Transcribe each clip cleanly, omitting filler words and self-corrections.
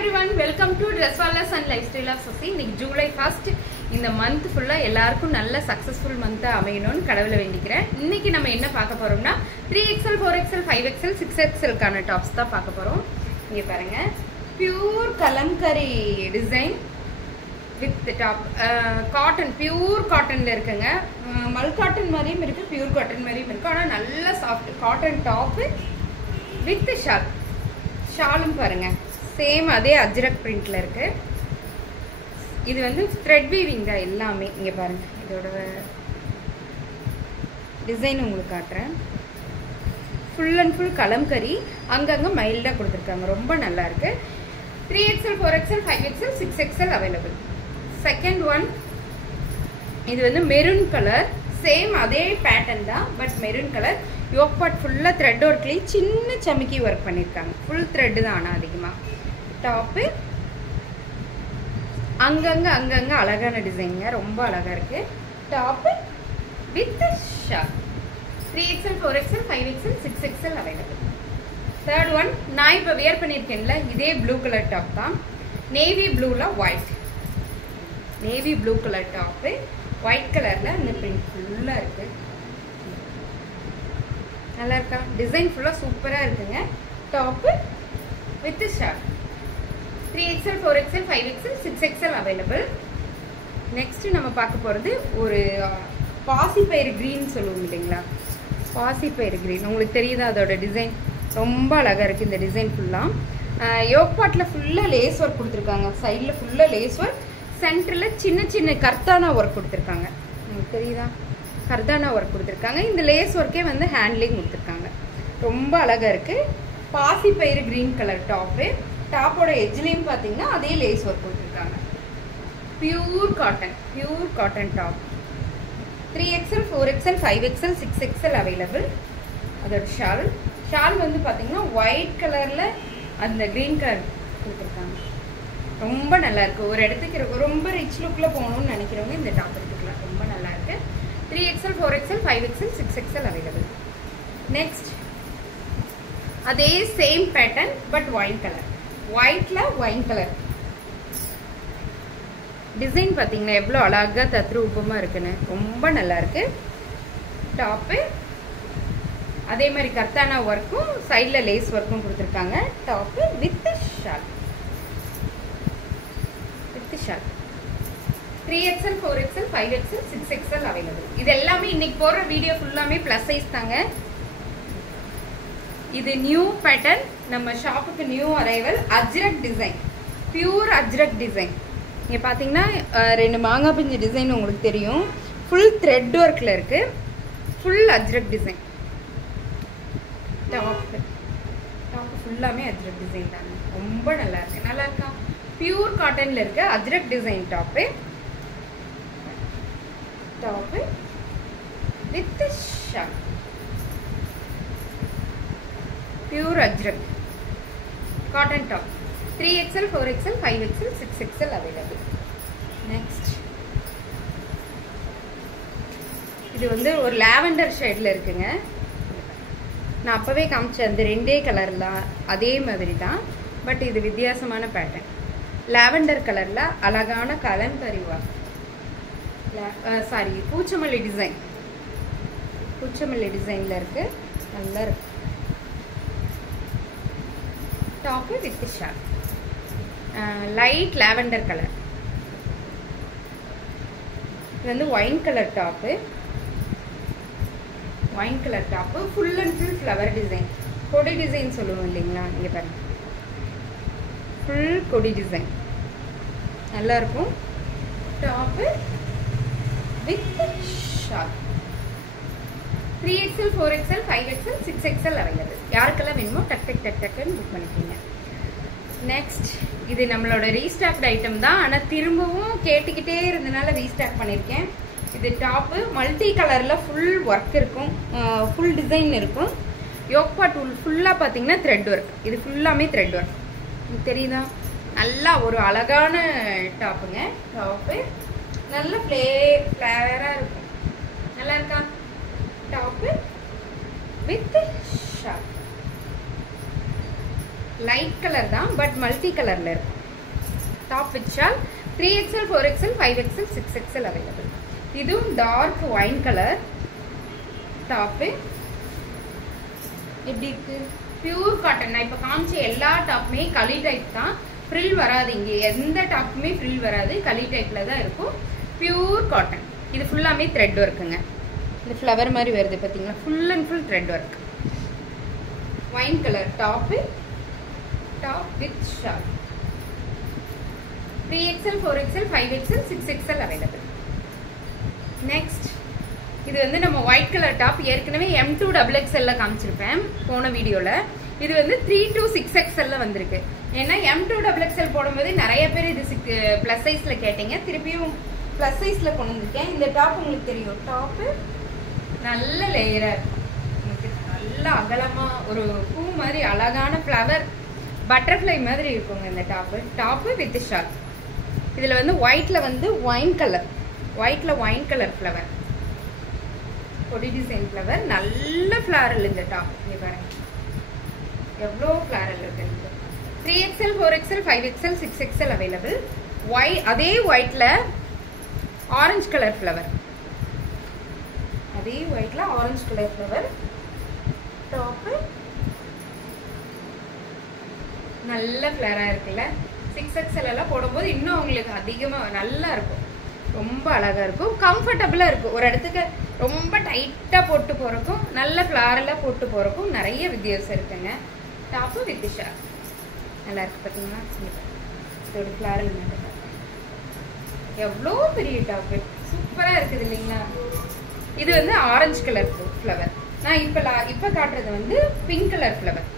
everyone, welcome to Dresswallahs and Lifestyle of Sasi. இன்னைக்கு July 1st இந்த month ஃபுல்லா எல்லாருக்கும் நல்ல சக்சஸ்ஃபுல் மந்தா அமையணும்னு கடவுளை வேண்டிக்கிறேன். இன்னைக்கு நம்ம என்ன பார்க்க போறோம்னா 3XL, 4XL, 5XL, 6XL கான டாப்ஸ் தான் பார்க்க போறோம். இங்க பாருங்க, pure kalamkari design with top, cotton, pure காட்டன்ல இருக்குங்க. மல் காட்டன் மாதிரியும் இருக்கு, பியூர் காட்டன் மாதிரியும் இருக்கு. ஆனா நல்ல soft cotton top with shawl. ஷாலும் பாருங்க சேம் அதே அஜ்ரக் பிரிண்ட்ல இருக்கு. இது வந்து த்ரெட் வீவிங் தான் எல்லாமே. இங்க பாருங்க, இதோட டிசைன் உங்களுக்கு காட்டுறேன். ஃபுல் அண்ட் ஃபுல் கலம்கரி, அங்கங்க மைல்டா கொடுத்துருக்காங்க, ரொம்ப நல்லா இருக்கு. 3XL, 4XL, 5XL, 6XL available. Second one, இது வந்து மெரூன் கலர், சேம் அதே பேட்டர்ன் தான், but maroon colour. Yoke part ஃபுல்லாக த்ரெட் ஒர்க்லேயே சின்ன சமிக்கி ஒர்க் பண்ணியிருக்காங்க. ஃபுல் த்ரெட்டு தான், ஆனால் அதிகமாக. டாப்பு அங்கங்கே அழகான டிசைனுங்க, ரொம்ப அழகாக இருக்குது. Top with shawl. 3XL, 4XL, 5XL, 6XL available. Third one, நான் இப்போ வியர் பண்ணியிருக்கேன்ல, இதே ப்ளூ கலர் டாப் தான். நேவி ப்ளூவில் white, navy blue colour top, white கலரில் இந்த பிரிண்ட் ஃபுல்லாக இருக்குது. நல்லா இருக்கா? டிசைன் ஃபுல்லாக சூப்பராக இருக்குங்க. Top with short. 3XL, 4XL, 5XL, 6XL available. Next நம்ம பார்க்க போகிறது ஒரு பாசிப்பயிறு க்ரீன் சொல்லுவோம் இல்லைங்களா, பாசிப்பயிறு க்ரீன். உங்களுக்கு தெரியுதா அதோட டிசைன்? ரொம்ப அழகாக இருக்குது இந்த டிசைன் ஃபுல்லாக. யோக் பார்ட்டில் ஃபுல்லாக லேஸ் ஒர்க் கொடுத்துருக்காங்க, சைடில் ஃபுல்லாக லேஸ் ஒர்க், சென்டரில் சின்ன சின்ன கர்தானா ஒர்க் கொடுத்துருக்காங்க. உங்களுக்கு தெரியுதா? கர்தானா ஒர்க் கொடுத்துருக்காங்க. இந்த லேஸ் ஒர்க்கே வந்து ஹேண்ட்லிங் கொடுத்துருக்காங்க, ரொம்ப அழகாக இருக்குது. பாசிப்பயிறு க்ரீன் கலர் டாப்பு. டாப்போட எஜ்லேயும் பார்த்தீங்கன்னா அதே லேஸ் ஒர்க் கொடுத்துருக்காங்க. Pure cotton, pure cotton top. 3XL, 4XL, 5XL, 6XL available. அதோட ஷால், ஷால் வந்து பார்த்தீங்கன்னா ஒயிட் கலரில் அந்த க்ரீன் கலர் கொடுத்துருக்காங்க, ரொம்ப நல்லா இருக்கு. ஒரு இடத்துக்கு ரொம்ப ரிச் லுக்கில் போகணும்னு நினைக்கிறவங்க இந்த டாப் எடுத்துக்கலாம், ரொம்ப நல்லா இருக்கு. 3XL, 4XL, 5XL, 6XL available. Next அதே same pattern but wine colour, ஒயிட்ல ஒயின் கலர் டிசைன் பார்த்தீங்கன்னா எவ்வளோ அழகாக தத்ரூபமாக இருக்குன்னு, ரொம்ப நல்லா இருக்கு. டாப்பு அதே மாதிரி கர்தானா ஒர்க்கும் சைடில் லேஸ் ஒர்க்கும் கொடுத்துருக்காங்க. Top with shawl, with shawl. 3XL, 4XL, 5XL, 6XL available. இது எல்லாமே இன்னைக்கு போடுற வீடியோ ஃபுல்லாமே ப்ளஸ் சைஸ் தாங்க. இது நியூ பேட்டர்ன், நம்ம ஷாப்புக்கு new arrival. Ajrakh design, pure Ajrakh design. இங்கே பார்த்தீங்கன்னா ரெண்டு மாங்காய் பிஞ்சு டிசைன் உங்களுக்கு தெரியும். ஃபுல் த்ரெட் ஒர்க்கில் இருக்கு, ஃபுல் அஜ்ரக் டிசைன். டாப் ஃபுல்லாமே அஜ்ரக் டிசைன் தாங்க, ரொம்ப நல்லா இருக்கு. நல்லா இருக்கா? பியூர் காட்டன்ல இருக்கு Ajrak design top. Top with shawl, pure Ajrak cotton top. 3XL, 4XL, 5XL, 6XL available. Next இது வந்து ஒரு லாவெண்டர் ஷேட்ல இருக்குங்க. நான் அப்பவே காமிச்சேன் அந்த ரெண்டே கலர்ல அதே மாதிரி தான், பட் இது வித்தியாசமான பேட்டர்ன். லாவெண்டர் கலர்ல அழகான கலம்கரி ஒர்க், சாரி பூச்சமல்லி டிசைன், பூச்சமல்லி டிசைன்ல இருக்கு, நல்லா இருக்கு. Top with shawl, light lavender colour. இது வந்து wine colour top, wine colour top. Full and full flower design, கொடி டிசைன் சொல்லுவோம் இல்லைங்களா, இங்கே பாருங்க ஃபுல் கொடி டிசைன், நல்லா இருக்கும். Top with shawl. 3XL, 4XL, 5XL, 6XL available. யாருக்கெல்லாம் வேணுமோ டக்குன்னு புக் பண்ணிக்கோங்க. நெக்ஸ்ட் இது நம்மளோட ரீஸ்டாக்ட் ஐட்டம் தான், ஆனால் திரும்பவும் கேட்டுக்கிட்டே இருந்தனால ரீஸ்டாக் பண்ணியிருக்கேன். இது டாப்பு மல்டி கலரில் ஃபுல் ஒர்க் இருக்கும், ஃபுல் டிசைன் இருக்கும். யோக் பார்ட் ஃபுல்லாக பார்த்தீங்கன்னா த்ரெட் ஒர்க், இது ஃபுல்லாமே த்ரெட் ஒர்க். தெரியுதா? நல்லா ஒரு அழகான டாப்புங்க. டாப்பு நல்ல ஃப்ளேவராக இருக்கும், நல்லா இருக்கா? Top with shawl. Light colour தான், பட் மல்டி கலரில் இருக்கும். Top with shawl 3XL 4XL 5XL 6XL available. இதுவும் டார்க் ஒயின் கலர் டாப்பு. எப்படி இருக்கு? Pure cotton. நான் இப்போ காமிச்ச எல்லா டாப்புமே களி டைப் தான், ஃப்ரில் வராது. இங்கே எந்த டாப்புமே ஃப்ரில் வராது, களி டைப்பில் தான் இருக்கும். Pure cotton. இது ஃபுல்லாமே த்ரெட் ஒர்க்குங்க. இந்த ஃப்ளவர் மாதிரி வருது பார்த்தீங்களா, full and full thread work. Wine colour top, top with shawl. 3XL 4XL 5XL 6XL available. Next இது வந்து நம்ம ஒயிட் கலர் டாப் ஏற்கனவே M2 XXL காமிச்சிருப்பேன் போன வீடியோவில். இது வந்து 3 to 6XL வந்திருக்கு. ஏன்னா M2 XXL போடும்போது நிறைய பேர் இது ப்ளஸ் சைஸில் கேட்டீங்க, திருப்பியும் ப்ளஸ் சைஸில் கொண்டு வந்திருக்கேன். இந்த டாப் உங்களுக்கு தெரியும், டாப்பு நல்ல லேயராக இருக்கும், உங்களுக்கு நல்லா அகலமாக ஒரு பூ மாதிரி அழகான ஃப்ளவர் பட்டர்ஃப்ளை மாதிரி இருக்குங்க இந்த டாப்பு. Top with shawl. இதில் வந்து ஒயிட்டில் வந்து ஒயின் கலர், ஒயிட்டில் ஒயின் கலர் ஃப்ளவர், கொடி டிசைன் ஃப்ளவர், நல்ல ஃப்ளாரல் இந்த டாப். இங்கே பாருங்க எவ்வளோ ஃப்ளாரல் இருக்கு. 3XL 4XL 5XL 6XL available. அதே ஒயிட்ல ஆரஞ்சு கலர் ஃப்ளவர், அதே ஒயிட்ல ஆரஞ்சு கலர் ஃப்ளவர் டாப்பு. நல்ல ஃப்ளவராக இருக்குல்ல. 6XL எல்லாம் போடும்போது இன்னும் உங்களுக்கு அதிகமாக நல்லா இருக்கும், ரொம்ப அழகாக இருக்கும், கம்ஃபர்டபுளாக இருக்கும். ஒரு இடத்துக்கு ரொம்ப டைட்டாக போட்டு போகிறக்கும், நல்ல ஃப்ளாரெல்லாம் போட்டு போகிறக்கும் நிறைய வித்தியாசம் இருக்குங்க. டாப்பு வித் ஷால் நல்லா இருக்கு பார்த்தீங்கன்னா. இதோட ஃப்ளாரல் எவ்வளோ பெரிய டாப்பு, சூப்பராக இருக்குது இல்லைங்களா. இது வந்து ஆரஞ்சு கலர் ஃப்ளவர். நான் இப்போ காட்டுறது வந்து பிங்க் கலர் ஃப்ளவர்,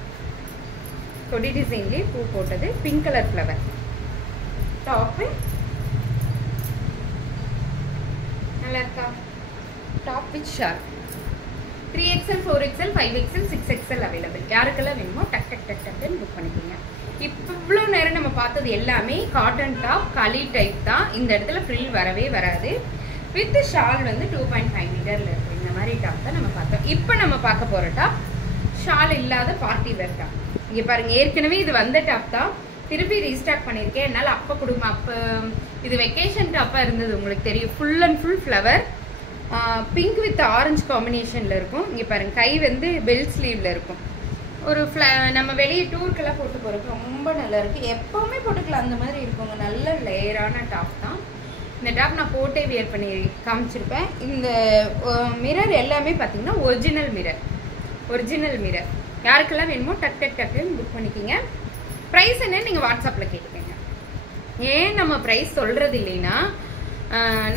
கொடி டிசைன்லேயே பூ போட்டது பிங்க் கலர் ஃப்ளவர். டாப்பு நல்லா இருக்கா? Top with shawl. 3XL 4XL 5XL 6XL available. யாருக்கெல்லாம் வேணுமோ டக் டக் டக் டக்குன்னு புக் பண்ணிக்கோங்க. இப்போ இவ்வளோ நேரம் நம்ம பார்த்தது எல்லாமே காட்டன் டாப், களி டைப் தான். இந்த இடத்துல ஃப்ரில் வரவே வராது. வித் ஷால் வந்து 2.5 மீட்டரில் இருக்குது. இந்த மாதிரி டாப் தான் நம்ம பார்த்தோம். இப்போ நம்ம பார்க்க போகிற டாப் ஷால் இல்லாத பார்ட்டி வேர் டாப். இங்கே பாருங்கள், ஏற்கனவே இது வந்த டாப் தான், திருப்பி ரீஸ்டாக் பண்ணியிருக்கேன். என்னால் அப்போ கொடுங்க, அப்போ இது வெக்கேஷன் டாப்பாக இருந்தது, உங்களுக்கு தெரியும். Full and full flower, pink with orange காம்பினேஷனில் இருக்கும். இங்கே பாருங்கள், கை வந்து பெல் ஸ்லீவில் இருக்கும். ஒரு நம்ம வெளியே டூருக்கெல்லாம் போட்டு போகிறதுக்கு ரொம்ப நல்லா இருக்குது. எப்போவுமே போட்டுக்கலாம், அந்த மாதிரி இருக்குங்க. நல்ல லேயரான டாப் தான். இந்த டாப் நான் போட்டே வியர் பண்ணி காமிச்சிருப்பேன். இந்த மிரர் எல்லாமே பார்த்தீங்கன்னா ஒரிஜினல் மிரர். யாருக்கெல்லாம் வேணுமோ டக் டக் டக்குன்னு புக் பண்ணிக்கிங்க. ப்ரைஸ் என்னன்னு நீங்கள் வாட்ஸ்அப்பில் கேட்டுக்கோங்க. ஏன் நம்ம ப்ரைஸ் சொல்கிறது இல்லைன்னா,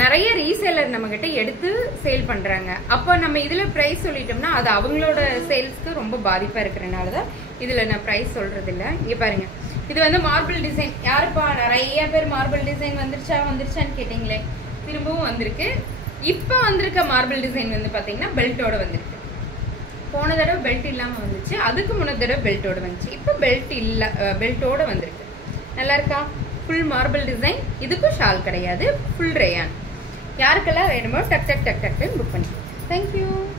நிறைய ரீசேலர் நம்மக்கிட்ட எடுத்து சேல் பண்ணுறாங்க. அப்போ நம்ம இதில் ப்ரைஸ் சொல்லிட்டோம்னா அது அவங்களோட சேல்ஸ்க்கு ரொம்ப பாதிப்பாக இருக்கிறனால தான் இதில் நான் ப்ரைஸ் சொல்கிறது இல்லை. இங்கே பாருங்கள், இது வந்து மார்பிள் டிசைன். யாருப்பா நிறைய பேர் மார்பிள் டிசைன் வந்துருச்சான்னு கேட்டிங்களே, திரும்பவும் வந்திருக்கு. இப்போ வந்திருக்க மார்பிள் டிசைன் வந்து பார்த்தீங்கன்னா பெல்ட்டோட வந்திருக்கு. போன தடவை பெல்ட் இல்லாமல் வந்துச்சு, அதுக்கு முன்ன தடவை பெல்ட்டோட வந்துச்சு. இப்போ பெல்ட்டோட வந்திருக்கு. நல்லா இருக்கா? Full marble design. இதுக்கும் ஷால் கிடையாது, ஃபுல் ரேயான். யாருக்கெல்லாம் வேணுமோ டக் டக் டக் டக்குன்னு புக் பண்ணிக்கலாம். தேங்க்யூ.